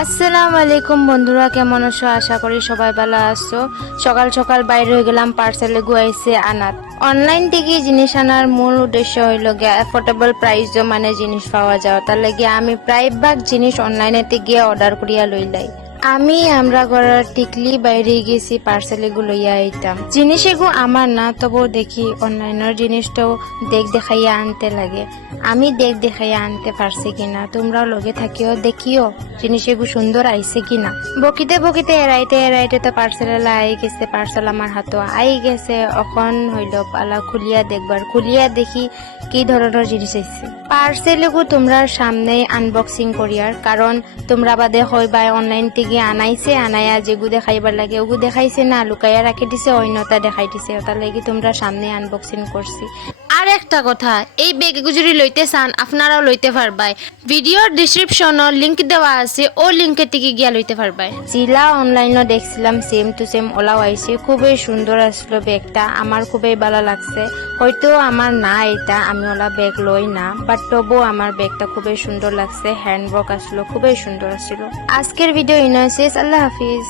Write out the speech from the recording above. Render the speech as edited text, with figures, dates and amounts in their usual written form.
আসসালামু আলাইকুম বন্ধুরা, কেমন আছো? আশা করি সবাই ভালো আছো। সকাল সকাল বাইরে হয়ে গেলাম, পার্সেলে গুয়াইছে আনাত। অনলাইন থেকে জিনিস আনার মূল উদ্দেশ্য হইল গিয়ে অ্যাফোর্ডেবল প্রাইস মানে জিনিস পাওয়া যায়। তার লাগে আমি প্রায় ভাগ জিনিস অনলাইনেতে গিয়ে অর্ডার করিয়া লইলাই। আমরা ঘরের টিকলি বাইরে গেছি পার্সেলে গু লইয়া আইতাম। জিনিস এগু আমার না, তবু দেখি অনলাইনের জিনিসটাও দেখাইয়া আনতে লাগে। আমি দেখাইয়া আনতে পারছি কিনা, তোমরাও লগে থাকিও দেখিও জিনিস এগু সুন্দর আইছে কিনা। বকিতে এরাইতে তো পার্সেল আই গেছে। পার্সেল আমার হাতে আই গেছে। এখন হইল পালা খুলিয়া দেখবার। খুলিয়া দেখি কি ধরনের জিনিস আইছে। পার্সেল এগু তোমরা সামনে আনবক্সিং করিয়ার, কারণ তোমরা বাদে হইবা অনলাইন থেকে আনাইয়া যেগু দেখাইবার লাগে ওগু দেখাইছে না, লুকাইয়া রাখি দিছে, অন্যতা দেখাই দিছে। তার লাগি তোমরা সামনে আনবক্সিং করছি। আর একটা কথা, এই ব্যাগ যদি লইতে চান আপনারাও লইতে পারবাই। ভিডিওর ডিসক্রিপশনও লিংক দেওয়া আছে, ও লিংকের থেকে গিয়া লইতে পারবাই। জিলা অনলাইনও দেখছিলাম সেম টু সেম ওলাও আইছে। খুবই সুন্দর আসলো ব্যাগটা, আমার খুবই ভালো লাগছে। হয়তো আমার না এটা, আমি ওলা ব্যাগ লই না, বাট তবু আমার ব্যাগটা খুবই সুন্দর লাগছে। হ্যান্ডওয়ার্ক আসলো, খুবই সুন্দর আসলো। আজকের ভিডিও ইনসেস। আল্লাহ হাফিজ।